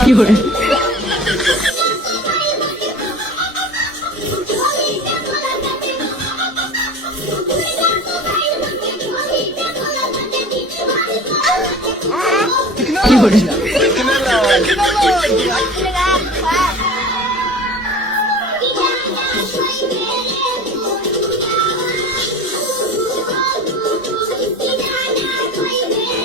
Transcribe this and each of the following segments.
কি করে কি করে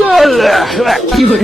算来，来，机会。